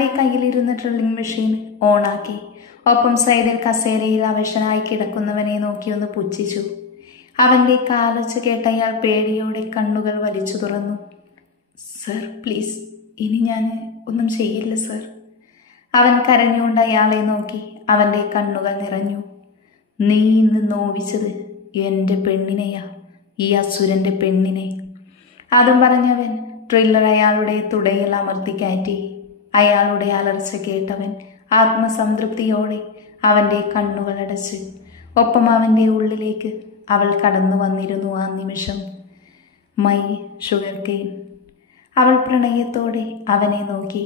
അവൻ്റെ കയ്യിലിരുന്ന drilling machine ഓണാക്കി. ഒപ്പം സൈഡിൽ കസേരയിൽ അവശനായി കിടക്കുന്നവനെ നോക്കി ഒന്ന് പുച്ഛിച്ചു. അവൻ്റെ കാലൊച്ച കേട്ട അയാൾ പേടിയോടെ കണ്ണുകൾ വലിച്ചു തുറന്നു. സർ പ്ലീസ്, ഇനി ഞാൻ ഒന്നും ചെയ്യില്ല സർ. അവൻ കരഞ്ഞുകൊണ്ട് അയാളെ നോക്കി. അവൻ്റെ കണ്ണുകൾ നിറഞ്ഞു. നീ ഇന്ന് നോവിച്ചത് എൻ്റെ പെണ്ണിനെയാ, ഈ അസുരൻ്റെ പെണ്ണിനെ. അതും പറഞ്ഞവൻ ഡ്രില്ലർ അയാളുടെ തുടയിൽ അമർത്തി കയറ്റി. അയാളുടെ അലർച്ച കേട്ടവൻ ആത്മസംതൃപ്തിയോടെ അവൻ്റെ കണ്ണുകൾ അടച്ച്. ഒപ്പം അവൻ്റെ ഉള്ളിലേക്ക് അവൾ കടന്നു വന്നിരുന്നു ആ നിമിഷം. My sugarcane. അവൾ പ്രണയത്തോടെ അവനെ നോക്കി.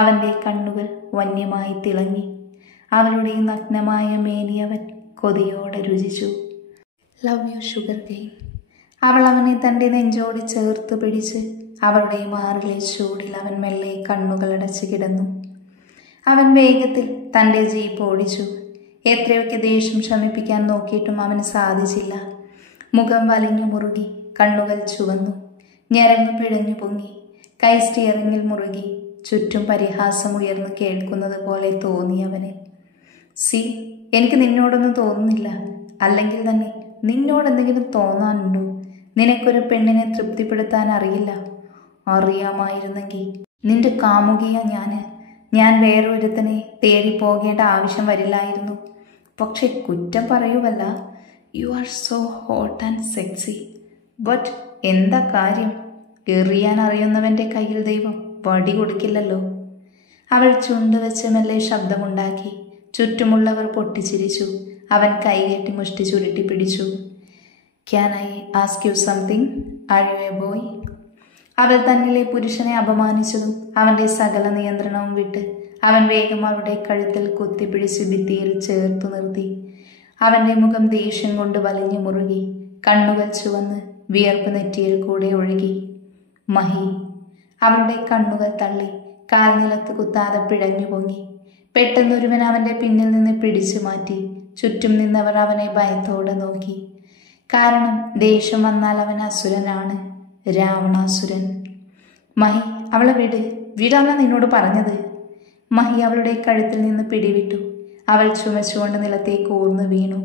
അവൻ്റെ കണ്ണുകൾ വന്യമായി തിളങ്ങി. അവളുടെ നഗ്നമായ മേനി അവൻ കൊതിയോടെ രുചിച്ചു. Love you sugarcane. അവൾ അവനെ തൻ്റെ നെഞ്ചോട് ചേർത്ത് പിടിച്ച് അവളുടെ മാറിലെ ചൂടിൽ അവൻ മെല്ലെ കണ്ണുകൾ അടച്ച് കിടന്നു. അവൻ വേഗത്തിൽ തൻ്റെ ജീപ്പ് ഓടിച്ചു. എത്രയൊക്കെ ദേഷ്യം ശമിപ്പിക്കാൻ നോക്കിയിട്ടും അവന് സാധിച്ചില്ല. മുഖം വലിഞ്ഞു മുറുകി, കണ്ണുകൾ ചുവന്നു, ഞരങ്ങ് പിഴഞ്ഞു പൊങ്ങി, കൈ സ്റ്റിയറിങ്ങിൽ മുറുകി. ചുറ്റും പരിഹാസം ഉയർന്നു കേൾക്കുന്നത് പോലെ തോന്നിയവന്. സി, എനിക്ക് നിന്നോടൊന്നും തോന്നുന്നില്ല. അല്ലെങ്കിൽ തന്നെ നിന്നോടെന്തെങ്കിലും തോന്നാനുണ്ടോ? നിനക്കൊരു പെണ്ണിനെ തൃപ്തിപ്പെടുത്താൻ അറിയില്ല. അറിയാമായിരുന്നെങ്കിൽ നിന്റെ കാമുകിയ ഞാൻ വേറൊരുത്തനെ തേടി പോകേണ്ട ആവശ്യം വരില്ലായിരുന്നു. പക്ഷെ കുറ്റം പറയുവല്ല, you are so hot and sexy. But എന്താ കാര്യം? എറിയാൻ അറിയുന്നവൻ്റെ കയ്യിൽ ദൈവം വടി കൊടുക്കില്ലല്ലോ. അവൾ ചുണ്ടുവെച്ച് മെല്ലെ ശബ്ദമുണ്ടാക്കി. ചുറ്റുമുള്ളവർ പൊട്ടിച്ചിരിച്ചു. അവൻ കൈകെട്ടി മുഷ്ടി ചുരുട്ടി പിടിച്ചു. Can I ask you something? Are you A boy? അവൾ തന്നിലെ പുരുഷനെ അപമാനിച്ചതും അവൻ്റെ സകല നിയന്ത്രണവും വിട്ട് അവൻ വേഗം അവളുടെ കഴുത്തിൽ കുത്തിപ്പിടിച്ച് ഭിത്തിയിൽ ചേർത്തു നിർത്തി. അവൻ്റെ മുഖം ദേഷ്യം കൊണ്ട് വലിഞ്ഞു മുറുകി. കണ്ണുകൾ ചുവന്ന് വിയർപ്പ് നെറ്റിയിൽ കൂടെ ഒഴുകി. മഹി. അവളുടെ കണ്ണുകൾ തള്ളി. കാൽ നിലത്ത് കുത്താതെ പിഴഞ്ഞു പൊങ്ങി. പെട്ടെന്നൊരുവൻ അവൻ്റെ പിന്നിൽ നിന്ന് പിടിച്ചു മാറ്റി. ചുറ്റും നിന്നവർ അവനെ ഭയത്തോടെ നോക്കി. കാരണം ദേഷ്യം വന്നാൽ അവൻ അസുരനാണ്, രാവണാസുരൻ. മഹി, അവളെ വിടാനാ നിന്നോട് പറഞ്ഞത്. മഹി അവളുടെ കഴുത്തിൽ നിന്ന് പിടിവിട്ടു. അവൾ ചുമച്ചുകൊണ്ട് നിലത്തേക്ക് ഊർന്നു വീണു.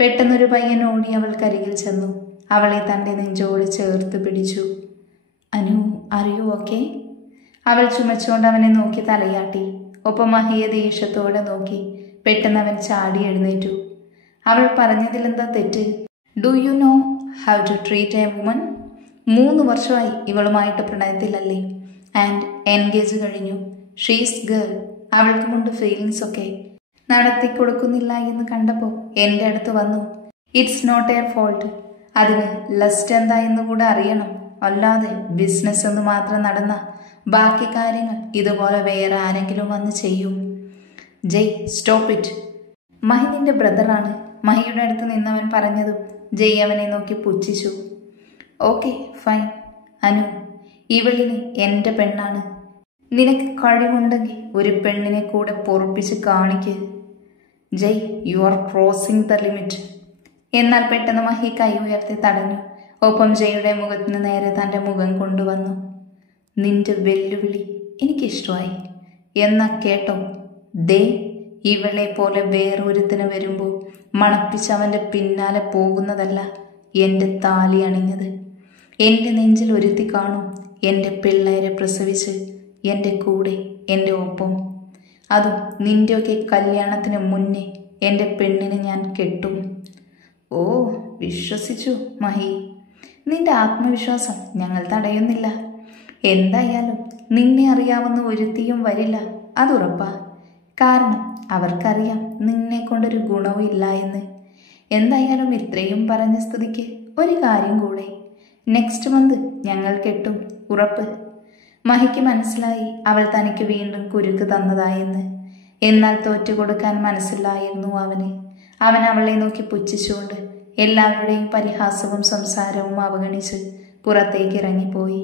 പെട്ടെന്നൊരു പയ്യൻ ഓടി അവൾക്കരികിൽ ചെന്നു. അവളെ തൻ്റെ നെഞ്ചോട് ചേർത്ത് പിടിച്ചു. അനു, അറിയൂ ഓക്കെ? അവൾ ചുമച്ചുകൊണ്ട് അവനെ നോക്കി തലയാട്ടി. ഒപ്പം മഹിയെ ദേഷ്യത്തോടെ നോക്കി. പെട്ടെന്ന് അവൻ ചാടി എഴുന്നേറ്റു. അവൾ പറഞ്ഞതിലെന്താ തെറ്റ്? Do you know how to treat a woman? 3 വർഷമായി ഇവളുമായിട്ട് പ്രണയത്തിലല്ലേ? ആൻഡ് എൻഗേജ് കഴിഞ്ഞു. She's girl. അവൾക്കുമുണ്ട് ഫീലിങ്സ് ഒക്കെ. നടത്തിക്കൊടുക്കുന്നില്ല എന്ന് കണ്ടപ്പോൾ എൻ്റെ അടുത്ത് വന്നു. It's not her fault. അതിന് ലസ്റ്റ് എന്താ എന്ന് കൂടെ അറിയണം. അല്ലാതെ ബിസിനസ് എന്ന് മാത്രം നടന്ന ബാക്കി കാര്യങ്ങൾ ഇതുപോലെ വേറെ ആരെങ്കിലും വന്ന് ചെയ്യും. ജയ്, സ്റ്റോപ്പ് ഇറ്റ്. മഹി നിന്റെ ബ്രദറാണ്. മഹിയുടെ അടുത്ത് നിന്നവൻ പറഞ്ഞതും ജയ് അവനെ നോക്കി പുച്ഛിച്ചു. Okay fine. അനു, ഇവളിന് എൻ്റെ പെണ്ണാണ്. നിനക്ക് കഴിവുണ്ടെങ്കിൽ ഒരു പെണ്ണിനെ കൂടെ പൊറുപ്പിച്ച് കാണിക്ക്. Jay, you are crossing the limit. എന്നാൽ പെട്ടെന്ന് മഹി കൈ ഉയർത്തി തടഞ്ഞു. ഒപ്പം ജയുടെ മുഖത്തിന് നേരെ തൻ്റെ മുഖം കൊണ്ടുവന്നു. നിന്റെ വെല്ലുവിളി എനിക്കിഷ്ടമായി. എന്നാ കേട്ടോ, ദേ ഇവളെ പോലെ വേറൊരുത്തിന് വരുമ്പോൾ മണപ്പിച്ചവൻ്റെ പിന്നാലെ പോകുന്നതല്ല എൻ്റെ താലി അണിഞ്ഞത്. എൻ്റെ നെഞ്ചിൽ ഒരുത്തി കാണും എൻ്റെ പിള്ളേരെ പ്രസവിച്ച് എൻ്റെ കൂടെ, എൻ്റെ ഒപ്പം. അതും നിൻ്റെയൊക്കെ കല്യാണത്തിന് മുന്നേ എൻ്റെ പെണ്ണിനെ ഞാൻ കെട്ടും. ഓ, വിശ്വസിച്ചു മഹി. നിന്റെ ആത്മവിശ്വാസം ഞങ്ങൾ തടയുന്നില്ല. എന്തായാലും നിന്നെ അറിയാവുന്ന ഒരുത്തിയും വരില്ല, അതുറപ്പാ. കാരണം അവർക്കറിയാം നിന്നെ കൊണ്ടൊരു ഗുണവും ഇല്ല എന്ന്. എന്തായാലും ഇത്രയും പറഞ്ഞ സ്ഥിതിക്ക് ഒരു കാര്യം കൂടെ, നെക്സ്റ്റ് മന്ത് ഞങ്ങൾ കെട്ടും, ഉറപ്പ്. മഹിക്ക് മനസ്സിലായി അവൾ തനിക്ക് വീണ്ടും കുരുക്ക് തന്നതായെന്ന്. എന്നാൽ തോറ്റുകൊടുക്കാൻ മനസ്സിലായിരുന്നു അവന്. അവൻ അവളെ നോക്കി പുച്ഛിച്ചുകൊണ്ട് എല്ലാവരുടെയും പരിഹാസവും സംസാരവും അവഗണിച്ച് പുറത്തേക്ക് ഇറങ്ങിപ്പോയി.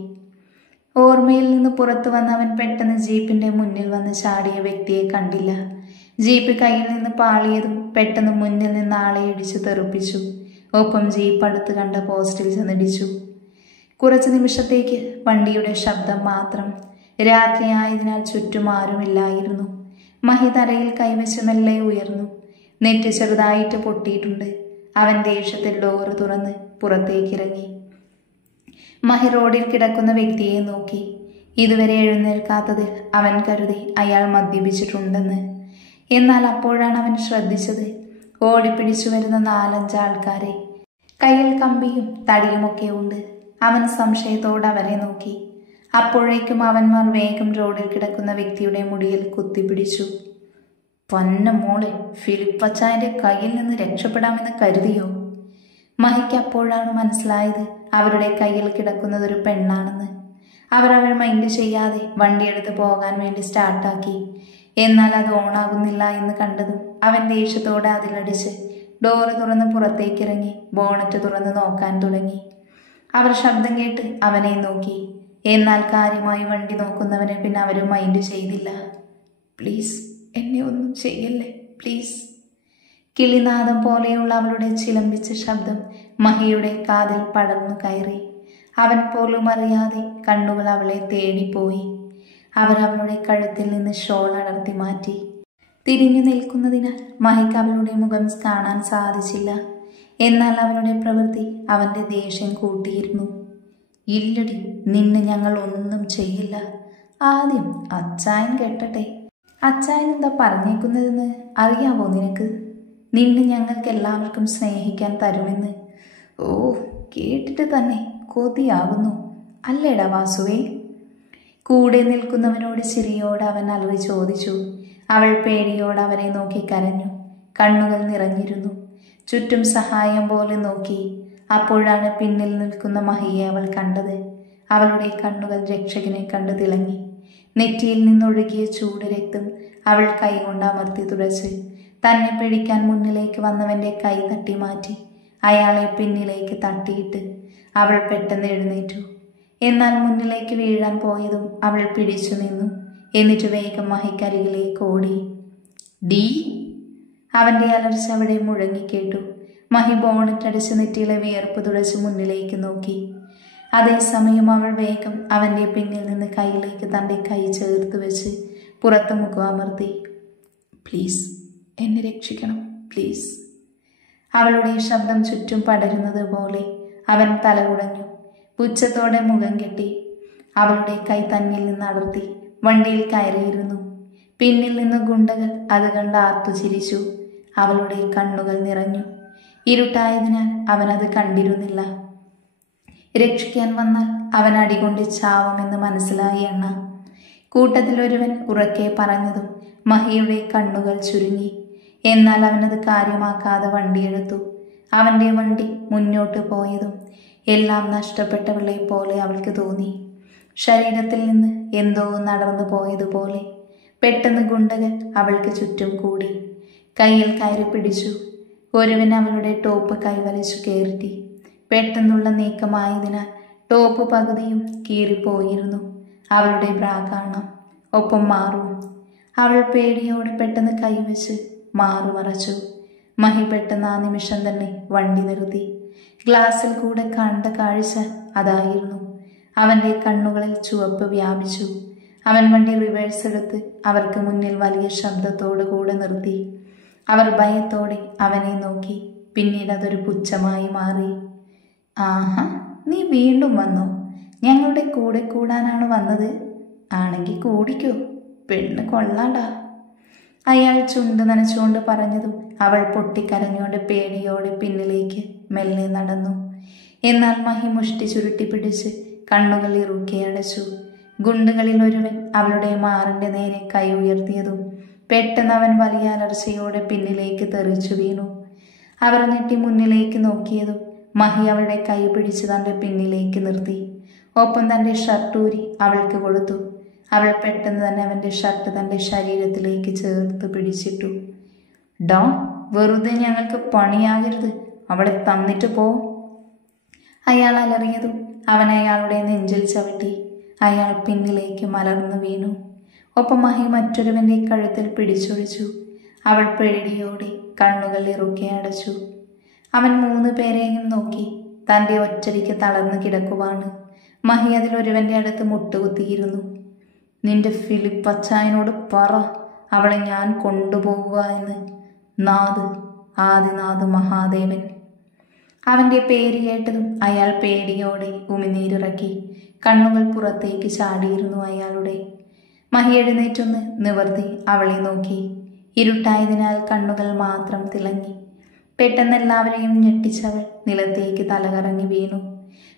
ഓർമ്മയിൽ നിന്ന് പുറത്തു വന്നവൻ പെട്ടെന്ന് ജീപ്പിന്റെ മുന്നിൽ വന്ന് ചാടിയ വ്യക്തിയെ കണ്ടില്ല. ജീപ്പ് കയ്യിൽ നിന്ന് പാളിയതും പെട്ടെന്ന് മുന്നിൽ നിന്ന് ആളെ ഇടിച്ചു തെറിപ്പിച്ചു. ഒപ്പം ജീപ്പ് അടുത്ത് കണ്ട പോസ്റ്റിൽ ചെന്നിടിച്ചു. കുറച്ചു നിമിഷത്തേക്ക് വണ്ടിയുടെ ശബ്ദം മാത്രം. രാത്രിയായതിനാൽ ചുറ്റും ആരുമില്ലായിരുന്നു. മഹി തറയിൽ കൈവച്ച് മെല്ലെ ഉയർന്നു. നെറ്റ് ചെറുതായിട്ട് പൊട്ടിയിട്ടുണ്ട്. അവൻ ദേഷ്യത്തിൽ ഡോറ് തുറന്ന് പുറത്തേക്കിറങ്ങി. മഹി റോഡിൽ കിടക്കുന്ന വ്യക്തിയെ നോക്കി. ഇതുവരെ എഴുന്നേൽക്കാത്തതിൽ അവൻ കരുതി അയാൾ മദ്യപിച്ചിട്ടുണ്ടെന്ന്. എന്നാൽ അപ്പോഴാണ് അവൻ ശ്രദ്ധിച്ചത് ഓടിപ്പിടിച്ചു വരുന്ന 4-5 ആൾക്കാരെ. കയ്യിൽ കമ്പിയും തടിയുമൊക്കെ ഉണ്ട്. അവൻ സംശയത്തോടെ അവരെ നോക്കി. അപ്പോഴേക്കും അവന്മാർ വേഗം റോഡിൽ കിടക്കുന്ന വ്യക്തിയുടെ മുടിയിൽ കുത്തിപ്പിടിച്ചു. പൊന്ന മോളെ, ഫിലിപ്പച്ചായന്റെ കയ്യിൽ നിന്ന് രക്ഷപ്പെടാമെന്ന് കരുതിയോ? മഹിക്ക് അപ്പോഴാണ് മനസ്സിലായത് അവരുടെ കയ്യിൽ കിടക്കുന്നത് ഒരു പെണ്ണാണെന്ന്. അവർ മൈൻഡ് ചെയ്യാതെ വണ്ടിയെടുത്ത് പോകാൻ വേണ്ടി സ്റ്റാർട്ടാക്കി. എന്നാൽ അത് ഓണാകുന്നില്ല എന്ന് കണ്ടതും അവൻ ദേഷ്യത്തോടെ അതിലടിച്ച് ഡോറ് തുറന്ന് പുറത്തേക്കിറങ്ങി ബോണറ്റ് തുറന്ന് നോക്കാൻ തുടങ്ങി. അവർ ശബ്ദം കേട്ട് അവനെ നോക്കി. എന്നാൽ കാര്യമായി വണ്ടി നോക്കുന്നവനെ പിന്നെ അവരും മൈൻഡ് ചെയ്തില്ല. പ്ലീസ് എന്നെ ഒന്നും ചെയ്യല്ലേ പ്ലീസ്. കിളിനാദം പോലെയുള്ള അവളുടെ ചിലമ്പിച്ച ശബ്ദം മഹിയുടെ കാതിൽ പടർന്നു കയറി. അവൻ പോലും അറിയാതെ കണ്ണുകൾ അവളെ തേടിപ്പോയി. അവളുടെ കഴുത്തിൽ നിന്ന് ഷോൾ അടർത്തി മാറ്റി. തിരിഞ്ഞു നിൽക്കുന്നതിനാൽ മഹിക്ക് അവളുടെ മുഖം കാണാൻ സാധിച്ചില്ല. എന്നാൽ അവളുടെ പ്രവൃത്തി അവന്റെ ദേഷ്യം കൂട്ടിയിരുന്നു. ഇല്ലടി, നിന്നെ ഞങ്ങൾ ഒന്നും ചെയ്യില്ല. ആദ്യം അച്ചായൻ കേട്ടട്ടെ. അച്ചായൻ എന്താ പറഞ്ഞേക്കുന്നതെന്ന് അറിയാവോ നിനക്ക്? നിന്നെ ഞങ്ങൾക്ക് എല്ലാവർക്കും സ്നേഹിക്കാൻ തരുമെന്ന്. ഓ, കേട്ടിട്ട് തന്നെ കൊതിയാകുന്നു അല്ലേടാ വാസുവേ? കൂടെ നിൽക്കുന്നവനോട് ചിരിയോട് അവൻ അലറി ചോദിച്ചു. അവൾ പേടിയോട് അവനെ നോക്കി കരഞ്ഞു. കണ്ണുകൾ നിറഞ്ഞിരുന്നു. ചുറ്റും സഹായം പോലെ നോക്കി. അപ്പോഴാണ് പിന്നിൽ നിൽക്കുന്ന മഹിയെ അവൾ കണ്ടത്. അവളുടെ കണ്ണുകൾ രക്ഷകനെ കണ്ട് തിളങ്ങി. നെറ്റിയിൽ നിന്നൊഴുകിയ ചൂട് രക്തം അവൾ കൈകൊണ്ട് അമർത്തി തുടച്ച് തന്നെ പിടിക്കാൻ മുന്നിലേക്ക് വന്നവന്റെ കൈ തട്ടി മാറ്റി അയാളെ പിന്നിലേക്ക് തട്ടിയിട്ട് അവൾ പെട്ടെന്ന് എഴുന്നേറ്റു. എന്നാൽ മുന്നിലേക്ക് വീഴാൻ പോയതും അവൾ പിടിച്ചു നിന്നു. എന്നിട്ട് വേഗം മഹിക്കരികിലേക്ക് ഓടി. ഡീ! അവന്റെ അലർച്ച അവിടെ മുഴങ്ങിക്കേട്ടു. മഹി ബോണറ്റടിച്ച് നെറ്റിയിലെ വിയർപ്പ് തുടച്ച് മുന്നിലേക്ക് നോക്കി. അതേസമയം അവൾ വേഗം അവന്റെ പിന്നിൽ നിന്ന് കൈയിലേക്ക് തന്റെ കൈ ചേർത്ത് വെച്ച് പുറത്ത് മുഖം അമർത്തി. പ്ലീസ് എന്നെ രക്ഷിക്കണം പ്ലീസ്. അവളുടെ ശബ്ദം ചുറ്റും പടരുന്നത് പോലെ അവൻ തലകുടഞ്ഞു. പുച്ഛത്തോടെ മുഖം കെട്ടി അവളുടെ കൈ തന്നിൽ നിന്ന് അടർത്തി വണ്ടിയിൽ കയറിയിരുന്നു. പിന്നിൽ നിന്ന് ഗുണ്ടകൾ അത് കണ്ട് ആർത്തുചിരിച്ചു. അവളുടെ കണ്ണുകൾ നിറഞ്ഞു. ഇരുട്ടായതിനാൽ അവനത് കണ്ടിരുന്നില്ല. രക്ഷിക്കാൻ വന്നാൽ അവൻ അടികൊണ്ട് ചാവുമെന്ന് മനസ്സിലായി എണ്ണ. കൂട്ടത്തിലൊരുവൻ ഉറക്കെ പറഞ്ഞതും മഹിയുടെ കണ്ണുകൾ ചുരുങ്ങി. എന്നാൽ അവനത് കാര്യമാക്കാതെ വണ്ടിയെടുത്തു. അവന്റെ വണ്ടി മുന്നോട്ട് പോയതും എല്ലാം നഷ്ടപ്പെട്ടവളെ പോലെ അവൾക്ക് തോന്നി. ശരീരത്തിൽ നിന്ന് എന്തോ നടന്നു പോയതുപോലെ. പെട്ടെന്ന് ഗുണ്ടകൾ അവൾക്ക് ചുറ്റും കൂടി. കയ്യിൽ കയറി പിടിച്ചു. ഒരുവൻ അവളുടെ ടോപ്പ് കൈവലിച്ചു കയറ്റി. പെട്ടെന്നുള്ള നീക്കമായതിനാൽ ടോപ്പ് പകുതിയും കീറിപ്പോയിരുന്നു. അവളുടെ ബ്രാ കാണാം, ഒപ്പം മാറും. അവൾ പേടിയോടെ പെട്ടെന്ന് കൈവച്ച് മാറുമറച്ചു. മഹി പെട്ടെന്ന് ആ നിമിഷം തന്നെ വണ്ടി നിർത്തി. ഗ്ലാസിൽ കൂടെ കണ്ട കാഴ്ച അതായിരുന്നു. അവന്റെ കണ്ണുകളിൽ ചുവപ്പ് വ്യാപിച്ചു. അവൻ വണ്ടി റിവേഴ്സ് എടുത്ത് അവർക്ക് മുന്നിൽ വലിയ ശബ്ദത്തോടു കൂടെ നിർത്തി. അവർ ഭയത്തോടെ അവനെ നോക്കി. പിന്നീട് അതൊരു പുച്ഛമായി മാറി. ആഹാ, നീ വീണ്ടും വന്നോ? ഞങ്ങളുടെ കൂടെ കൂടാനാണ് വന്നത്? ആണെങ്കിൽ കൂടിക്കോ, പെണ്ണ് കൊള്ളാടാ. അയാൾ ചുണ്ട് നനച്ചുകൊണ്ട് പറഞ്ഞതും അവൾ പൊട്ടിക്കരഞ്ഞുകൊണ്ട് പേടിയോടെ പിന്നിലേക്ക് മെല്ലെ നടന്നു. എന്നാൽ മഹി മുഷ്ടി ചുരുട്ടി പിടിച്ച് കണ്ണുകൾ ഇറുക്കി അടച്ചു. ഗുണ്ടുകളിൽ ഒരുവൻ അവളുടെ മാറിന്റെ നേരെ കൈ ഉയർത്തിയതും പെട്ടെന്ന് അവൻ വലിയ അലർച്ചയോടെ പിന്നിലേക്ക് തെറിച്ചു വീണു. അവർ ഞെട്ടി മുന്നിലേക്ക് നോക്കിയതും മഹി അവളുടെ കൈ പിടിച്ച് തന്റെ പിന്നിലേക്ക് നിർത്തി. ഒപ്പം തന്റെ ഷർട്ടൂരി അവൾക്ക് കൊടുത്തു. അവൾ പെട്ടെന്ന് തന്നെ അവന്റെ ഷർട്ട് തന്റെ ശരീരത്തിലേക്ക് ചേർത്ത് പിടിച്ചിട്ടു. ഡോ, വെറുതെ ഞങ്ങൾക്ക് പണിയാകരുത്, അവളെ തന്നിട്ട് പോ. അയാൾ അലറിയതും അവൻ അയാളുടെ നെഞ്ചിൽ ചവിട്ടി. അയാൾ പിന്നിലേക്ക് മലർന്നു വീണു. ഒപ്പം മഹി മറ്റൊരുവന്റെ കഴുത്തിൽ പിടിച്ചൊഴിച്ചു. അവൾ പേടിയോടെ കണ്ണുകൾ ഇറുക്കി അടച്ചു. അവൻ 3 പേരെയും നോക്കി. തന്റെ ഒറ്റയ്ക്ക് തളർന്നു കിടക്കുവാണ്. മഹി അതിലൊരുവന്റെ അടുത്ത് മുട്ടുകുത്തിയിരുന്നു. നിന്റെ ഫിലിപ്പ് അച്ചായനോട് പറ അവളെ ഞാൻ കൊണ്ടുപോവുക എന്ന്. നാഥ്, ആദിനാഥ് മഹാദേവൻ. അവൻ്റെ പേര് കേട്ടതും അയാൾ പേടിയോടെ ഉമിനീരിറക്കി. കണ്ണുകൾ പുറത്തേക്ക് ചാടിയിരുന്നു അയാളുടെ. മഹി എഴുന്നേറ്റൊന്ന് നിവർത്തി അവളെ നോക്കി. ഇരുട്ടായതിനാൽ കണ്ണുകൾ മാത്രം തിളങ്ങി. പെട്ടെന്ന് എല്ലാവരെയും ഞെട്ടിച്ചവൾ നിലത്തേക്ക് തലകറങ്ങി വീണു.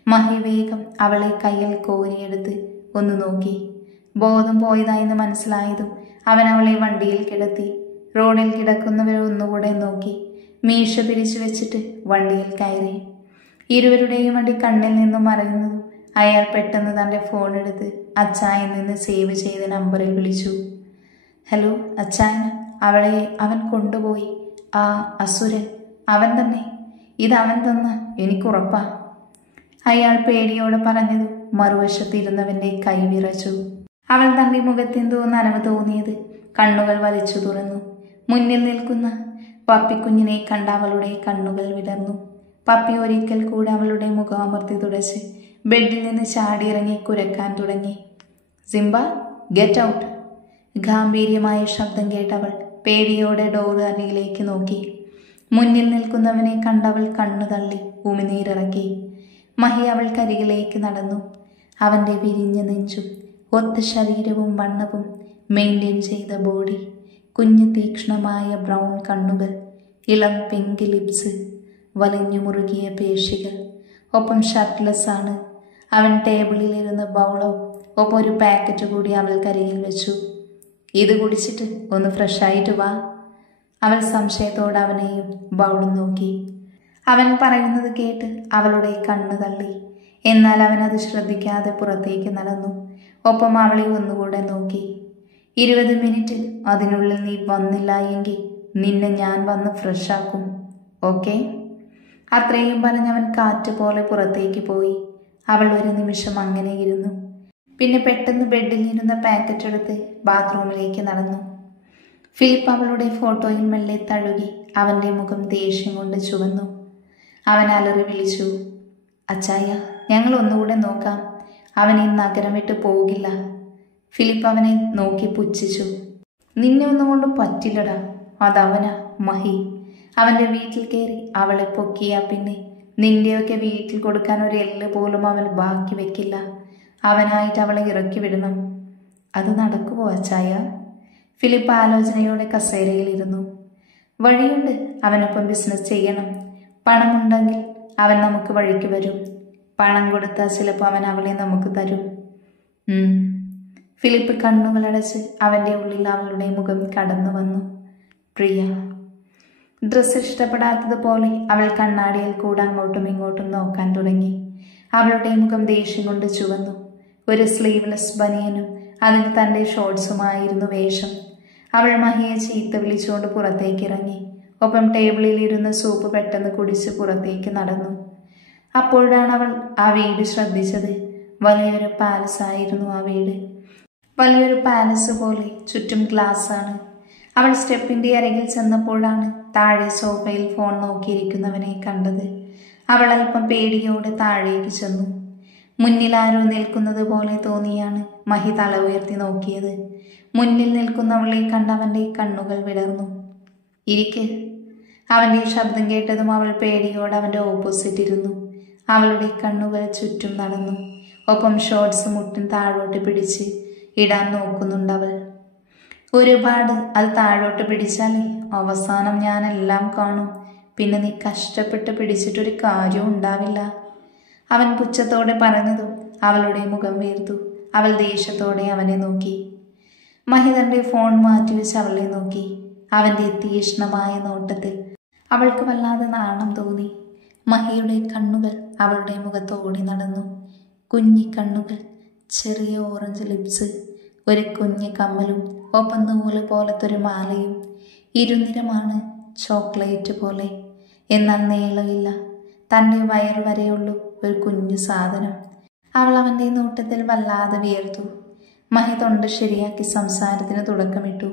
മഹി വേഗം അവളെ കയ്യിൽ കോരിയെടുത്ത് ഒന്ന് നോക്കി. ബോധം പോയതായെന്ന് മനസ്സിലായതും അവൻ അവളെ വണ്ടിയിൽ കിടത്തി. റോഡിൽ കിടക്കുന്നവരെ ഒന്നുകൂടെ നോക്കി മീശ പിരിച്ചു വെച്ചിട്ട് വണ്ടിയിൽ കയറി. ഇരുവരുടെയും വണ്ടി കണ്ണിൽ നിന്നും മറയുന്നതും അയാൾ പെട്ടെന്ന് തൻ്റെ ഫോൺ എടുത്ത് അച്ചായൻ നിന്ന് സേവ് ചെയ്ത നമ്പറിൽ വിളിച്ചു. ഹലോ അച്ചായൻ, അവളെ അവൻ കൊണ്ടുപോയി. ആ അസുരൻ അവൻ തന്നെ. ഇതവൻ തന്ന എനിക്കുറപ്പാ. അയാൾ പേടിയോടെ പറഞ്ഞതും മറുവശത്തിരുന്നവൻ്റെ കൈ വിറച്ചു. അവൾ തൻ്റെ മുഖത്തെന്തോ നനവ് തോന്നിയത് കണ്ണുകൾ വലിച്ചു തുറന്നു. മുന്നിൽ നിൽക്കുന്ന പപ്പിക്കുഞ്ഞിനെ കണ്ട അവളുടെ കണ്ണുകൾ വിടർന്നു. പപ്പി ഒരിക്കൽ കൂടെ അവളുടെ മുഖാമർത്തി തുടച്ച് ബെഡിൽ നിന്ന് ചാടിയിറങ്ങി കുരക്കാൻ തുടങ്ങി. Simba, get out. ഗാംഭീര്യമായ ശബ്ദം കേട്ടവൾ പേടിയോടെ ഡോർ അരികിലേക്ക് നോക്കി. മുന്നിൽ നിൽക്കുന്നവനെ കണ്ടവൾ കണ്ണു തള്ളി ഉമിനീരിറക്കി. മഹി അവൾക്കരികിലേക്ക് നടന്നു. അവൻ്റെ വിരിഞ്ഞ നെഞ്ചും ഒത്ത ശരീരവും വണ്ണവും മെയിൻറ്റെയിൻ ചെയ്ത ബോഡി, കുഞ്ഞു തീക്ഷ്ണമായ ബ്രൗൺ കണ്ണുകൾ, ഇളം പിങ്ക് ലിപ്സ്, വലിഞ്ഞു മുറുകിയ പേശികൾ. ഒപ്പം ഷർട്ട്ലെസ് ആണ്. അവൻ ടേബിളിലിരുന്ന ബൗളോ ഒപ്പം ഒരു പാക്കറ്റ് കൂടി അവൾക്കരികിൽ വെച്ചു. ഇത് കുടിച്ചിട്ട് ഒന്ന് ഫ്രഷായിട്ട് വാ. അവൾ സംശയത്തോടെ അവനെയും ബൗളും നോക്കി. അവൻ പറയുന്നത് കേട്ട് അവളുടെ കണ്ണ് തള്ളി. എന്നാൽ അവനത് ശ്രദ്ധിക്കാതെ പുറത്തേക്ക് നടന്നു. ഒപ്പം അവളെ ഒന്നുകൂടെ നോക്കി. 20 മിനിറ്റ് അതിനുള്ളിൽ നീ വന്നില്ല എങ്കിൽ നിന്നെ ഞാൻ വന്ന് ഫ്രഷാക്കും, ഓക്കെ? അത്രയും പറഞ്ഞവൻ കാറ്റ് പോലെ പുറത്തേക്ക് പോയി. അവൾ ഒരു നിമിഷം അങ്ങനെ ഇരുന്നു. പിന്നെ പെട്ടെന്ന് ബെഡിൽ ഇരുന്ന പാക്കറ്റ് എടുത്ത് ബാത്റൂമിലേക്ക് നടന്നു. ഫിലിപ്പ് അവളുടെ ഫോട്ടോയിൽ മെല്ലെ തഴുകി. അവൻ്റെ മുഖം ദേഷ്യം കൊണ്ട് ചുവന്നു. അവൻ അലറി വിളിച്ചു, അച്ചായ, ഞങ്ങൾ ഒന്നുകൂടെ നോക്കാം. അവൻ ഈ നഗരം വിട്ട് പോകില്ല. ഫിലിപ്പ് അവനെ നോക്കി പുച്ഛിച്ചു. നിന്നെ ഒന്നും കൊണ്ട് പറ്റില്ലടാ. അതവനാ മഹി. അവൻ്റെ വീട്ടിൽ കയറി അവളെ പൊക്കിയാ പിന്നെ നിന്റെയൊക്കെ വീട്ടിൽ കൊടുക്കാൻ ഒരു എല്ല് പോലും അവൻ ബാക്കി വെക്കില്ല. അവനായിട്ട് അവളെ ഇറക്കി വിടണം. അത് നടക്കുമോ അച്ചായ? ഫിലിപ്പ് ആലോചനയോടെ കസേരയിലിരുന്നു. വഴിയുണ്ട്. അവനൊപ്പം ബിസിനസ് ചെയ്യണം. പണമുണ്ടെങ്കിൽ അവൻ നമുക്ക് വഴിക്ക് വരും. പണം കൊടുത്താൽ ചിലപ്പോൾ അവൻ അവളെ നമുക്ക് തരും. ഫിലിപ്പ് കണ്ണുകളടച്ച് അവൻ്റെ ഉള്ളിൽ അവളുടെ മുഖം കടന്നു വന്നു. പ്രിയ. ഡ്രസ്സ് ഇഷ്ടപ്പെടാത്തതുപോലെ അവൾ കണ്ണാടിയിൽ കൂടെ അങ്ങോട്ടും ഇങ്ങോട്ടും നോക്കാൻ തുടങ്ങി. അവളുടെ മുഖം ദേഷ്യം കൊണ്ട് ചുവന്നു. ഒരു സ്ലീവ്ലെസ് ബനിയനും അതിൽ തൻ്റെ ഷോർട്സുമായിരുന്നു വേഷം. അവൾ മഹിയെ ചീത്ത വിളിച്ചുകൊണ്ട് പുറത്തേക്ക് ഇറങ്ങി. ഒപ്പം ടേബിളിൽ ഇരുന്ന സൂപ്പ് പെട്ടെന്ന് കുടിച്ച് പുറത്തേക്ക് നടന്നു. അപ്പോഴാണ് അവൾ ആ വീട് ശ്രദ്ധിച്ചത്. വലിയൊരു പാലസ് ആയിരുന്നു ആ വീട്. വലിയൊരു പാലസ് പോലെ ചുറ്റും ഗ്ലാസ്സാണ്. അവൾ സ്റ്റെപ്പിൻ്റെ അരികിൽ ചെന്നപ്പോഴാണ് താഴെ സോഫയിൽ ഫോൺ നോക്കിയിരിക്കുന്നവനെ കണ്ടത്. അവൾ അല്പം പേടിയോടെ താഴേക്ക് ചെന്നു. മുന്നിൽ ആരോ നിൽക്കുന്നത് പോലെ തോന്നിയാണ് മഹി തല ഉയർത്തി നോക്കിയത്. മുന്നിൽ നിൽക്കുന്നവളെ കണ്ടവൻ്റെ കണ്ണുകൾ വിടർന്നു. ഇരിക്ക്. അവൻ്റെ ശബ്ദം കേട്ടതും അവൾ പേടിയോടെ അവൻ്റെ ഓപ്പോസിറ്റ് ഇരുന്നു. അവളുടെ കണ്ണുകൾ ചുറ്റും നടന്നു. ഒപ്പം ഷോർട്സ് മുട്ടിൻ താഴോട്ട് പിടിച്ച് ഇടാൻ നോക്കുന്നുണ്ടവൾ. ഒരുപാട് അത് താഴോട്ട് പിടിച്ചാലേ അവസാനം ഞാനെല്ലാം കാണും. പിന്നെ നീ കഷ്ടപ്പെട്ട് പിടിച്ചിട്ടൊരു കാര്യവും ഉണ്ടാവില്ല. അവൻ പുച്ഛത്തോടെ പറഞ്ഞതും അവളുടെ മുഖം വീർത്തു. അവൾ ദേഷ്യത്തോടെ അവനെ നോക്കി. മഹി തൻ്റെ ഫോൺ മാറ്റിവെച്ച് അവളെ നോക്കി. അവൻ്റെ തീക്ഷ്ണമായ നോട്ടത്തിൽ അവൾക്ക് വല്ലാതെ നാണം തോന്നി. മഹിയുടെ കണ്ണുകൾ അവളുടെ മുഖത്തോടി നടന്നു. കുഞ്ഞി കണ്ണുകൾ, ചെറിയ ഓറഞ്ച് ലിപ്സ്, ഒരു കുഞ്ഞു കമ്മലും ഒപ്പം നൂല് പോലത്തൊരു മാലയും. ഇരുനിറമാണ്, ചോക്ലേറ്റ് പോലെ. എന്നാൽ നീളമില്ല. തൻ്റെ വയറ് വരെയുള്ളൂ ഒരു കുഞ്ഞു സാധനം. അവൾ അവൻ്റെ നോട്ടത്തിൽ വല്ലാതെ വിയർത്തു. മഹി തൊണ്ട ശരിയാക്കി സംസാരത്തിന് തുടക്കമിട്ടു.